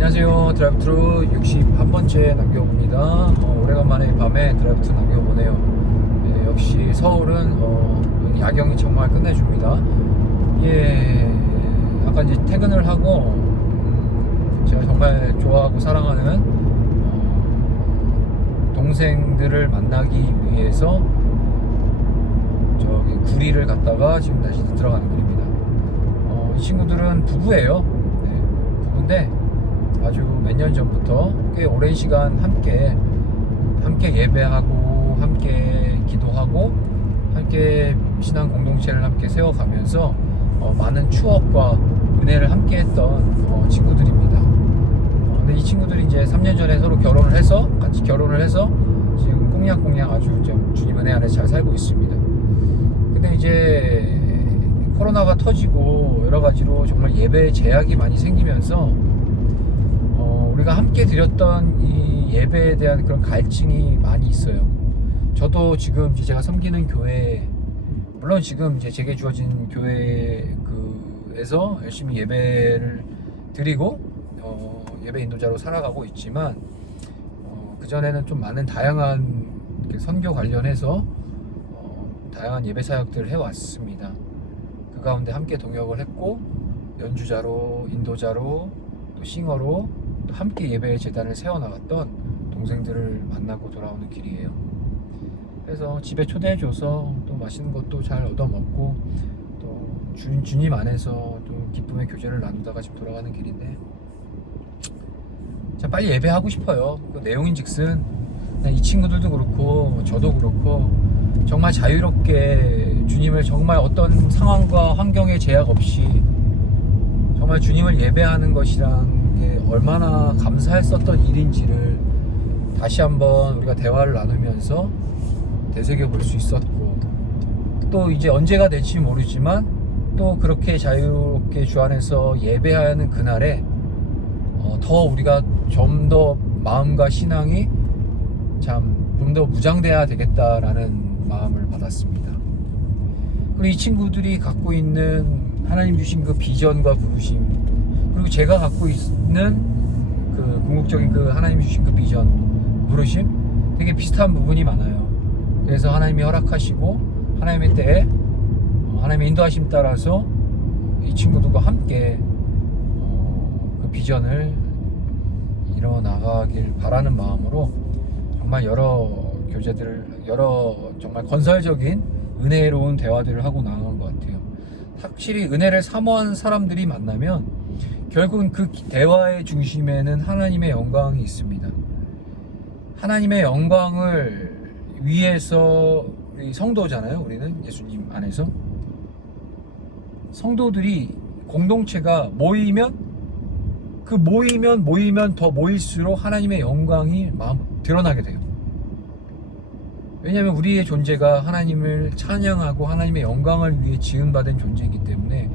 안녕하세요. 드라이브트루 61번째 남겨봅니다. 어, 오래간만에 밤에 드라이브트루 남겨보네요. 예, 역시 서울은 어, 야경이 정말 끝내줍니다. 예, 아까 이제 퇴근을 하고 음, 제가 정말 좋아하고 사랑하는 어, 동생들을 만나기 위해서 저기 구리를 갔다가 지금 다시 들어가는 길입니다. 어, 이 친구들은 부부예요. 네, 부부인데 아주 몇 년 전부터 꽤 오랜 시간 함께 함께 예배하고 함께 기도하고 함께 신앙 공동체를 함께 세워가면서 어, 많은 추억과 은혜를 함께 했던 어, 친구들입니다. 어, 근데 이 친구들이 이제 3년 전에 서로 결혼을 해서 같이 결혼을 해서 지금 꽁냥꽁냥 아주 좀 주님 은혜 안에 잘 살고 있습니다. 근데 이제 코로나가 터지고 여러 가지로 정말 예배 제약이 많이 생기면서 어, 우리가 함께 드렸던 이 예배에 대한 그런 갈증이 많이 있어요. 저도 지금 제가 섬기는 교회 물론 지금 이제 제게 주어진 교회 그에서 열심히 예배를 드리고 어, 예배 인도자로 살아가고 있지만 어, 그 전에는 좀 많은 다양한 이렇게 선교 관련해서 어, 다양한 예배 사역들을 해왔습니다. 그 가운데 함께 동역을 했고 연주자로 인도자로 또 싱어로 또 함께 예배의 재단을 세워나갔던 동생들을 만나고 돌아오는 길이에요. 그래서 집에 초대해줘서 또 맛있는 것도 잘 얻어먹고 또 주, 주님 안에서 또 기쁨의 교제를 나누다가 지금 돌아가는 길인데 참 빨리 예배하고 싶어요. 그 내용인즉슨 이 친구들도 그렇고 저도 그렇고 정말 자유롭게 주님을 정말 어떤 상황과 환경에 제약 없이 정말 주님을 예배하는 것이란 게 얼마나 감사했었던 일인지를 다시 한번 우리가 대화를 나누면서 되새겨 볼 수 있었고 또 이제 언제가 될지 모르지만 또 그렇게 자유롭게 주 안에서 예배하는 그날에 어, 더 우리가 좀 더 마음과 신앙이 참 좀 더 무장돼야 되겠다라는 마음을 받았습니다. 그리고 이 친구들이 갖고 있는 하나님 주신 그 비전과 부르심 그리고 제가 갖고 있는 그 궁극적인 그 하나님 주신 그 비전 부르심 되게 비슷한 부분이 많아요. 그래서 하나님이 허락하시고 하나님의 때에 어, 하나님의 인도하심 따라서 이 친구들과 함께 어, 그 비전을 이뤄 나가길 바라는 마음으로 정말 여러 교제들 여러 정말 건설적인 은혜로운 대화들을 하고 나간 것 같아요. 확실히 은혜를 사모하는 사람들이 만나면 결국은 그 대화의 중심에는 하나님의 영광이 있습니다. 하나님의 영광을 위해서 성도잖아요. 우리는 예수님 안에서 성도들이 공동체가 모이면 그 모이면 모이면 더 모일수록 하나님의 영광이 드러나게 돼요. 왜냐하면 우리의 존재가 하나님을 찬양하고 하나님의 영광을 위해 지음받은 존재이기 때문에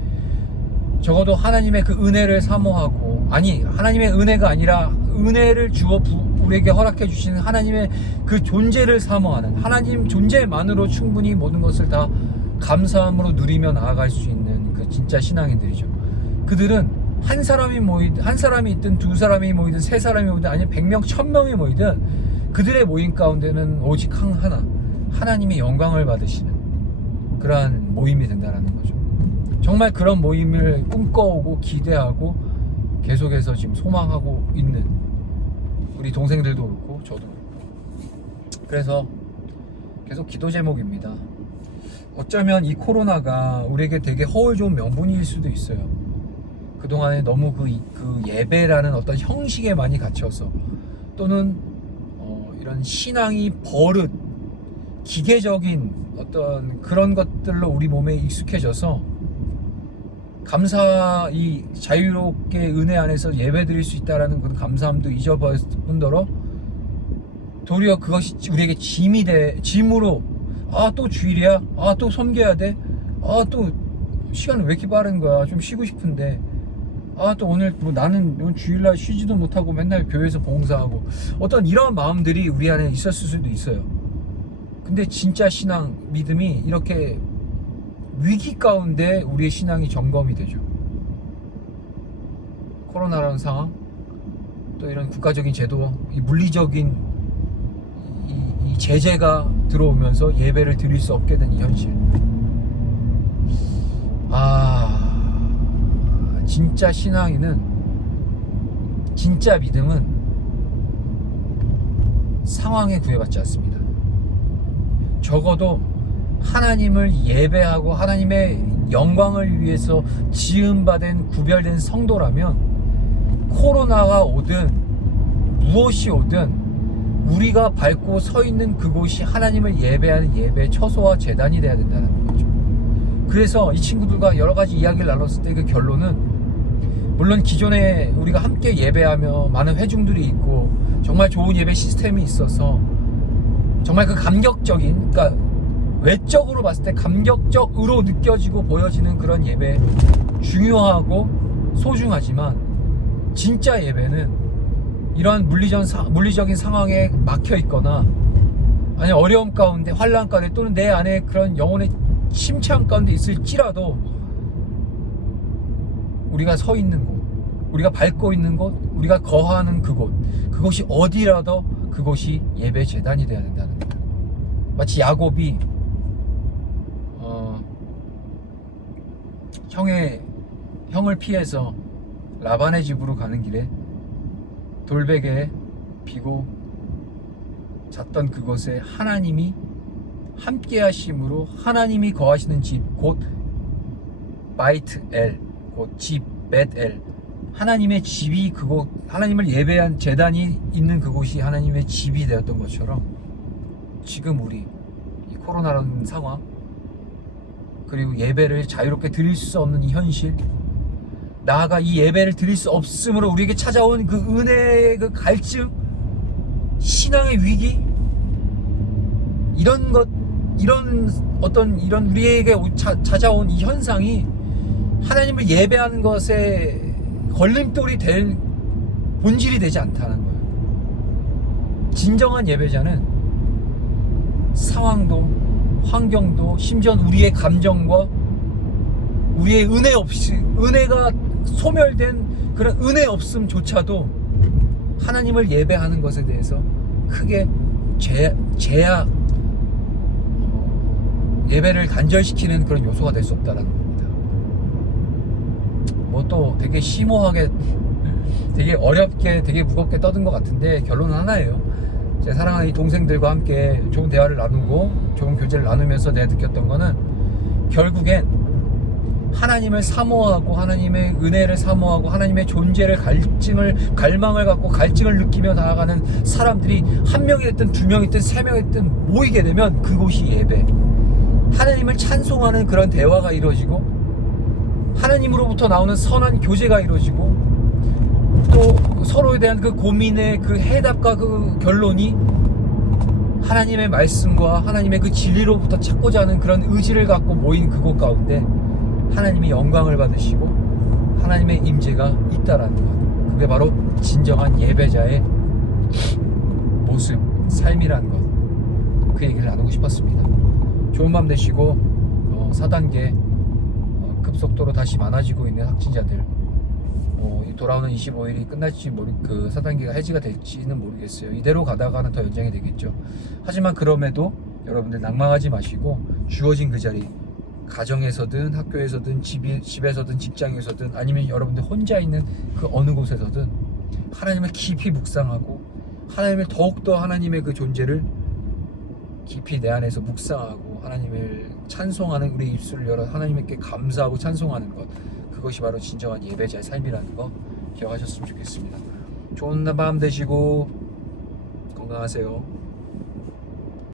적어도 하나님의 그 은혜를 사모하고 아니 하나님의 은혜가 아니라 은혜를 주어 부- 우리에게 허락해 주시는 하나님의 그 존재를 사모하는 하나님 존재만으로 충분히 모든 것을 다 감사함으로 누리며 나아갈 수 있는 그 진짜 신앙인들이죠. 그들은 한 사람이 모이든 한 사람이 있든 두 사람이 모이든 세 사람이 모이든 아니면 백 명, 천 명이 모이든 그들의 모임 가운데는 오직 한 하나 하나님이 영광을 받으시는 그러한 모임이 된다는 거죠. 정말 그런 모임을 꿈꿔오고 기대하고 계속해서 지금 소망하고 있는 우리 동생들도 그렇고 저도 그래서 계속 기도 제목입니다. 어쩌면 이 코로나가 우리에게 되게 허울 좋은 명분일 수도 있어요. 그동안에 너무 그, 이- 그 예배라는 어떤 형식에 많이 갇혀서 또는 어, 이런 신앙이 버릇, 기계적인 어떤 그런 것들로 우리 몸에 익숙해져서 감사 이 자유롭게 은혜 안에서 예배 드릴 수 있다라는 그런 감사함도 잊어버렸을 뿐더러 도리어 그것이 우리에게 짐이 돼 짐으로 아 또 주일이야? 아 또 섬겨야 돼아 또 시간이 왜 이렇게 빠른 거야? 좀 쉬고 싶은데. 아 또 오늘 뭐 나는 주일날 쉬지도 못하고 맨날 교회에서 봉사하고. 어떤 이런 마음들이 우리 안에 있었을 수도 있어요. 근데 진짜 신앙 믿음이 이렇게 위기 가운데 우리의 신앙이 점검이 되죠. 코로나라는 상황, 또 이런 국가적인 제도, 이 물리적인 이, 이 제재가 들어오면서 예배를 드릴 수 없게 된 이 현실. 아, 진짜 신앙인은 진짜 믿음은 상황에 구애받지 않습니다. 적어도 하나님을 예배하고 하나님의 영광을 위해서 지음받은 구별된 성도라면 코로나가 오든 무엇이 오든 우리가 밟고 서 있는 그곳이 하나님을 예배하는 예배 처소와 재단이 돼야 된다는 거죠. 그래서 이 친구들과 여러 가지 이야기를 나눴을 때 그 결론은 물론 기존에 우리가 함께 예배하며 많은 회중들이 있고 정말 좋은 예배 시스템이 있어서 정말 그 감격적인 그러니까 외적으로 봤을 때 감격적으로 느껴지고 보여지는 그런 예배 중요하고 소중하지만 진짜 예배는 이러한 물리적, 사, 물리적인 상황에 막혀 있거나 아니 어려움 가운데 환란 가운데 또는 내 안에 그런 영혼의 심참 가운데 있을지라도 우리가 서 있는 곳, 우리가 밟고 있는 곳, 우리가 거하는 그곳, 그곳이 어디라도 그곳이 예배 재단이 되어야 된다는 거예요. 마치 야곱이 어, 형의 형을 피해서 라반의 집으로 가는 길에 돌베개에 비고 잤던 그곳에 하나님이 함께 하심으로 하나님이 거하시는 집 곧 바이트 엘, 곧 집, 벳 엘. 하나님의 집이 그곳, 하나님을 예배한 재단이 있는 그곳이 하나님의 집이 되었던 것처럼 지금 우리 이 코로나라는 상황 그리고 예배를 자유롭게 드릴 수 없는 이 현실 나아가 이 예배를 드릴 수 없으므로 우리에게 찾아온 그 은혜의 그 갈증 신앙의 위기 이런 것 이런 어떤 이런 우리에게 차, 찾아온 이 현상이 하나님을 예배하는 것에 걸림돌이 될 본질이 되지 않다는 거예요. 진정한 예배자는 상황도 환경도 심지어 우리의 감정과 우리의 은혜 없이 은혜가 소멸된 그런 은혜 없음조차도 하나님을 예배하는 것에 대해서 크게 제, 제약 어, 예배를 단절시키는 그런 요소가 될 수 없다라는 겁니다. 뭐 또 되게 심오하게 되게 어렵게 되게 무겁게 떠든 것 같은데 결론은 하나예요. 제 사랑하는 이 동생들과 함께 좋은 대화를 나누고 좋은 교제를 나누면서 내가 느꼈던 거는 결국엔 하나님을 사모하고 하나님의 은혜를 사모하고 하나님의 존재를 갈증을 갈망을 갖고 갈증을 느끼며 나아가는 사람들이 한 명이 됐든 두 명이 됐든 세 명이 됐든 모이게 되면 그곳이 예배. 하나님을 찬송하는 그런 대화가 이루어지고 하나님으로부터 나오는 선한 교제가 이루어지고 또 서로에 대한 그 고민의 그 해답과 그 결론이 하나님의 말씀과 하나님의 그 진리로부터 찾고자 하는 그런 의지를 갖고 모인 그곳 가운데 하나님이 영광을 받으시고 하나님의 임재가 있다라는 것. 그게 바로 진정한 예배자의 모습, 삶이라는 것. 그 얘기를 나누고 싶었습니다. 좋은 밤 되시고 어, 4단계 어, 급속도로 다시 많아지고 있는 확진자들 뭐, 이 돌아오는 25일이 끝날지 모르 그 4단계가 해지가 될지는 모르겠어요. 이대로 가다가는 더 연장이 되겠죠. 하지만 그럼에도 여러분들 낭망하지 마시고 주어진 그 자리 가정에서든 학교에서든 집이, 집에서든 직장에서든 아니면 여러분들 혼자 있는 그 어느 곳에서든 하나님을 깊이 묵상하고 하나님을 더욱더 하나님의 그 존재를 깊이 내 안에서 묵상하고 하나님을 찬송하는 우리 입술을 열어 하나님께 감사하고 찬송하는 것 그것이 바로 진정한 예배자의 삶이라는 거 기억하셨으면 좋겠습니다. 좋은 밤 되시고 건강하세요.